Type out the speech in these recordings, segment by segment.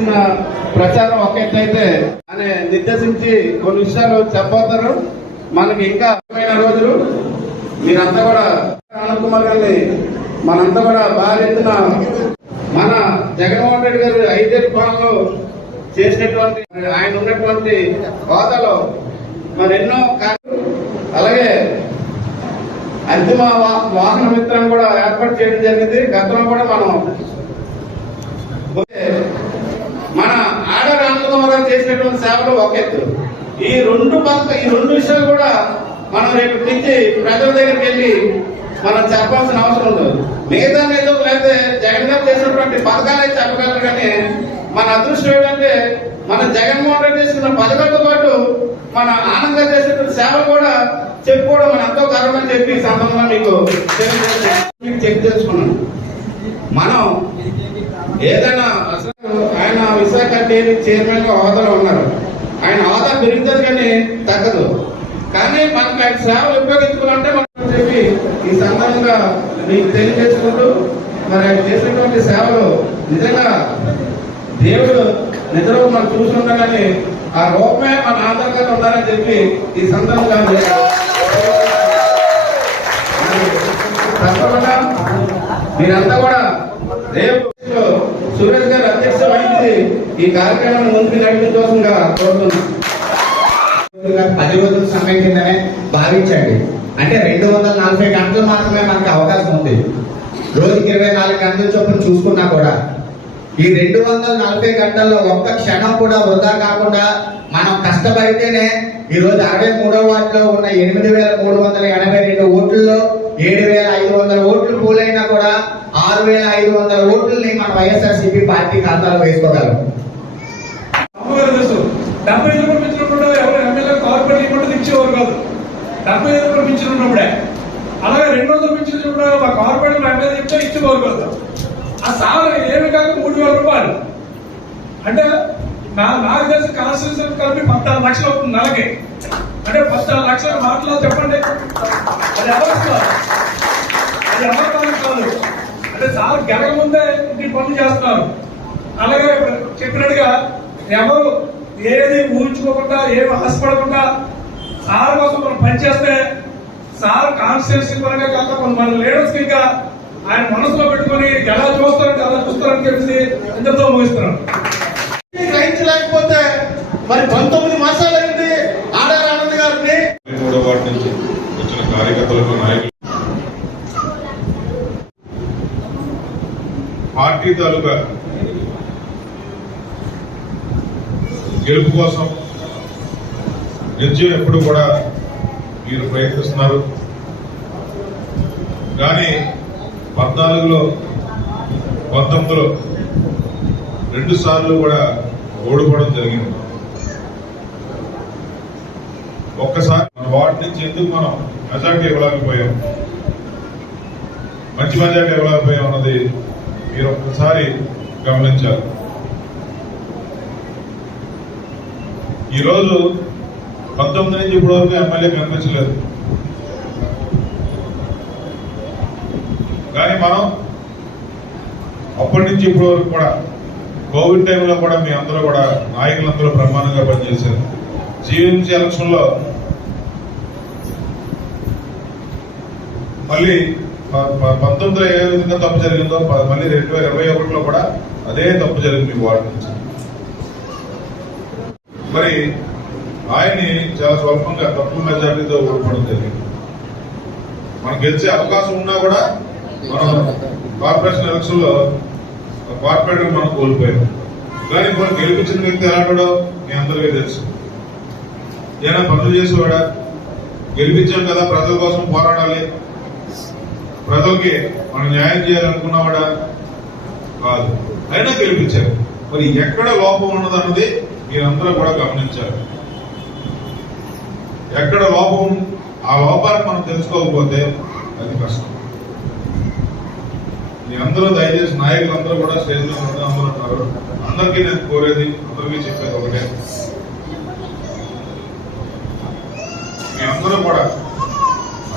చేస్తున్న ప్రచారం ఒక ఎట్లయితే అని నిర్దేశించి కొన్ని విషయాలు చెప్పబోతారు మనకి ఇంకా అర్థమైన రోజులు. మీరంతా కూడా ఆనంద్ కుమార్ గారిని మనంతా కూడా బాగా ఎత్తున మన జగన్మోహన్ రెడ్డి గారు ఐదేళ్ళ పాలనలో చేసినటువంటి ఆయన ఉన్నటువంటి హోదాలో మరి ఎన్నో అలాగే అంతిమ వాహన మిత్రం కూడా ఏర్పాటు చేయడం జరిగింది. గతంలో కూడా మనం ఆడ మనం చేసినటువంటి సేవలు ఒక ఎత్తు. ఈ రెండు పక్క ఈ రెండు విషయాలు కూడా మనం రేపు నుంచి ప్రజల దగ్గరికి వెళ్ళి మనం చెప్పాల్సిన అవసరం ఉండదు మిగతా ఏదో లేకపోతే జగన్ గారు చేసినటువంటి పథకాలే చెప్పగలరు కానీ మన అదృష్టం ఏంటంటే మన జగన్మోహన్ రెడ్డి చేసిన పథకాలతో పాటు మన ఆనందంగా చేసినటువంటి సేవలు కూడా చెప్పుకోవడం మన ఎంతో గర్వమని చెప్పి సంబంధంగా మీకు మీకు చెక్ చేసుకున్నాను. మనం ఏదైనా అసలు విశాఖ చైర్మన్గా హోదాలో ఉన్నారు ఆయన హోదా పెరుగుతుంది కానీ తగ్గదు. కానీ మనకు ఆయన సేవలు ఉపయోగించుకోవాలంటే మనం చెప్పి ఈ సందర్భంగా మీకు తెలియజేసుకుంటూ మరి ఆయన చేసినటువంటి సేవలు నిజంగా దేవుడు నిద్ర మనం చూసుకుంటాం కానీ ఆ రూపమే మన ఆధారంగా ఉన్నారని చెప్పి ఈ సందర్భంగా తప్పకుండా మీరంతా కూడా రేపు సురేష్ గారు అధ్యక్ష వహించి ఈ కార్యక్రమాన్ని ముందుకు నడిపించవలసిందిగా కోరుతున్నాను రోజులుగా పది రోజుల సమయం కిందనే భావించండి. అంటే రెండు వందల నలభై గంటలు మాత్రమే మనకు అవకాశం ఉంది. రోజుకి ఇరవై నాలుగు గంటల చొప్పున చూసుకున్నా కూడా. ఈ రెండు వందల నలభై గంటల్లో ఒక్క క్షణం కూడా వృధా కాకుండా మనం కష్టపడితేనే ఈ రోజు అరవై మూడో వార్డులో ఉన్న ఎనిమిది వేల మూడు వందల ఎనభై రెండు ఓట్లలో ఏడు వేల ఐదు వందల ఓట్లు పూలైనా కూడా ఆరు వేల ఐదు వందల ఓట్లని మన వైఎస్ఆర్సీపీ పార్టీ ఖాతాలో వేసుకోగలం. డెబ్బై ఐదు రూపాయలు పెంచినప్పుడు ఎవరు ఎమ్మెల్యే కార్పొరేట్ ఇవ్వడం ఇచ్చేవారు కాదు. డెబ్బై ఐదు రూపాయలు పెంచినప్పుడే అలాగే రెండు వందలు పెంచినప్పుడు మా కార్పొరేట్ ఎమ్మెల్యే చెప్తే ఇచ్చేవారు కాదు. ఆ సార్ ఏమి కాక మూడు వేల రూపాయలు. అంటే నా నాకు తెలిసి కాన్స్టిట్యూషన్ కలిపి పద్నాలుగు లక్షలు అవుతుంది నెలకి. అంటే పద్నాలుగు లక్షల మాటలో చెప్పండి. అది ఎవరు అది ఎవరు కాదు అంటే సార్ గెలక ముందే ఇంటి పనులు చేస్తున్నారు. అలాగే చెప్పినట్టుగా ఎవరు ఏది ఊహించుకోకుండా ఏమి ఆశపడకుండా సార్ కోసం మనం పనిచేస్తే సార్ కాన్స్టిట్యూన్సీ పరంగా కాక మన మన లీడర్స్ ఇంకా ఆయన మనసులో పెట్టుకొని ఎలా చూస్తారంటే అలా చూస్తారని చెప్పేసి ఇంతతో ముగిస్తున్నాం గ్రహించలేకపోతే మరి పంతొమ్మిది మాసాలు అయింది ఆడారు ఆనంద్ గారిని. మూడో వార్డు నుంచి వచ్చిన కార్యకర్తలకు నాయకులు పార్టీ తాలూకా గెలుపు కోసం నిత్యం ఎప్పుడు కూడా మీరు ప్రయత్నిస్తున్నారు. కానీ పద్నాలుగులో పంతొమ్మిదిలో రెండు సార్లు కూడా ఓడిపోవడం జరిగింది. ఒక్కసారి మన వార్డు నుంచి ఎందుకు మనం మెజార్టీ ఇవ్వలేకపోయాం? మంచి మెజార్టీ ఇవ్వలేకపోయాం అన్నది మీరు ఒక్కసారి గమనించాలి. ఈరోజు పంతొమ్మిది నుంచి ఇప్పటి వరకు ఎమ్మెల్యే కనిపించలేదు. కానీ మనం అప్పటి నుంచి ఇప్పటి వరకు కూడా కోవిడ్ టైంలో కూడా మీ అందరూ కూడా నాయకులందరూ బ్రహ్మాండంగా పనిచేశారు. జీవీఎంసీ ఎలక్షన్లో మళ్ళీ పంతొమ్మిది ప- ఏ విధంగా తప్పు జరిగిందో మళ్ళీ రెండు వేల ఇరవై ఒకటిలో కూడా అదే తప్పు జరిగింది మీ నుంచి. మరి ఆయన్ని చాలా స్వల్పంగా తక్కువ మెజార్టీతో ఓడిపోవడం జరిగింది. మనం గెలిచే అవకాశం ఉన్నా కూడా మనం కార్పొరేషన్ ఎలక్షన్లో కార్పొరేటర్ మనం కోల్పోయాం. కానీ మనం గెలిపించిన వ్యక్తి ఎలాంటిడో మీ అందరికీ తెలుసు. ఏమైనా పనులు చేసేవాడా? గెలిపించాం కదా ప్రజల కోసం పోరాడాలి. ప్రజలకి మనం న్యాయం చేయాలనుకున్నావాడా? కాదు. అయినా గెలిపించారు. మరి ఎక్కడ లోపం ఉన్నదన్నది మీరందరూ కూడా గమనించారు. ఎక్కడ లోపం ఆ లోపాన్ని మనం తెలుసుకోకపోతే అది కష్టం. మీ అందరూ దయచేసి నాయకులందరూ కూడా స్టేజ్లో మీద అందరూ ఉన్నారు అందరికీ నేను కోరేది అందరికీ చెప్పేది ఒకటే. మీ అందరూ కూడా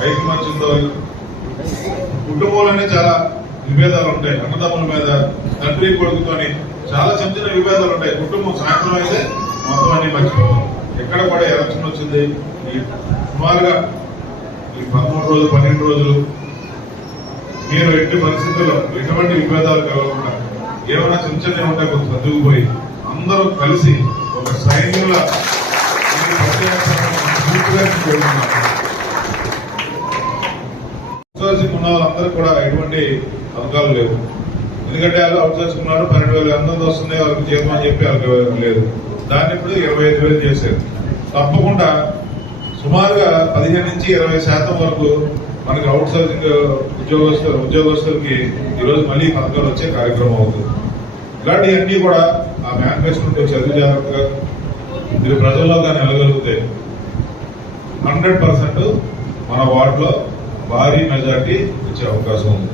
ఐకమత్యంతో కుటుంబంలోనే చాలా విభేదాలు ఉంటాయి అన్నదమ్ముల మీద తండ్రి కొడుకుతోని చాలా చిన్న చిన్న విభేదాలు ఉంటాయి కుటుంబం సాయంత్రం అయితే మొత్తం అన్ని మర్చిపోతాం. ఎక్కడ కూడా ఎలక్షన్ వచ్చింది? సుమారుగా ఈ పదమూడు రోజులు పన్నెండు రోజులు మీరు ఎట్టి పరిస్థితుల్లో ఎటువంటి విభేదాలు కలగకుండా ఏమైనా చిన్న చిన్న ఉంటే కొంచెం చదువుకుపోయి అందరూ కలిసి ఒక సైన్యుల ఉన్న వాళ్ళందరూ కూడా ఎటువంటి పథకాలు లేవు. ఎందుకంటే వాళ్ళు అవుట్ ఉన్నారు పన్నెండు వేలు ఎంత వస్తుంది వాళ్ళకి జీతం అని చెప్పి వాళ్ళకి లేదు. దాన్ని ఇప్పుడు ఇరవై ఐదు వేలు చేశారు. తప్పకుండా సుమారుగా పదిహేను నుంచి ఇరవై శాతం వరకు మనకి అవుట్ సోర్సింగ్ ఉద్యోగస్తులు ఉద్యోగస్తులకి ఈరోజు మళ్ళీ పథకాలు వచ్చే కార్యక్రమం అవుతుంది. ఇలాంటివన్నీ కూడా ఆ మేనిఫెస్టోతో చదివి జాగ్రత్తగా మీరు ప్రజల్లో కానీ వెళ్ళగలిగితే హండ్రెడ్ పర్సెంట్ మన వార్డులో భారీ మెజార్టీ వచ్చే అవకాశం ఉంది.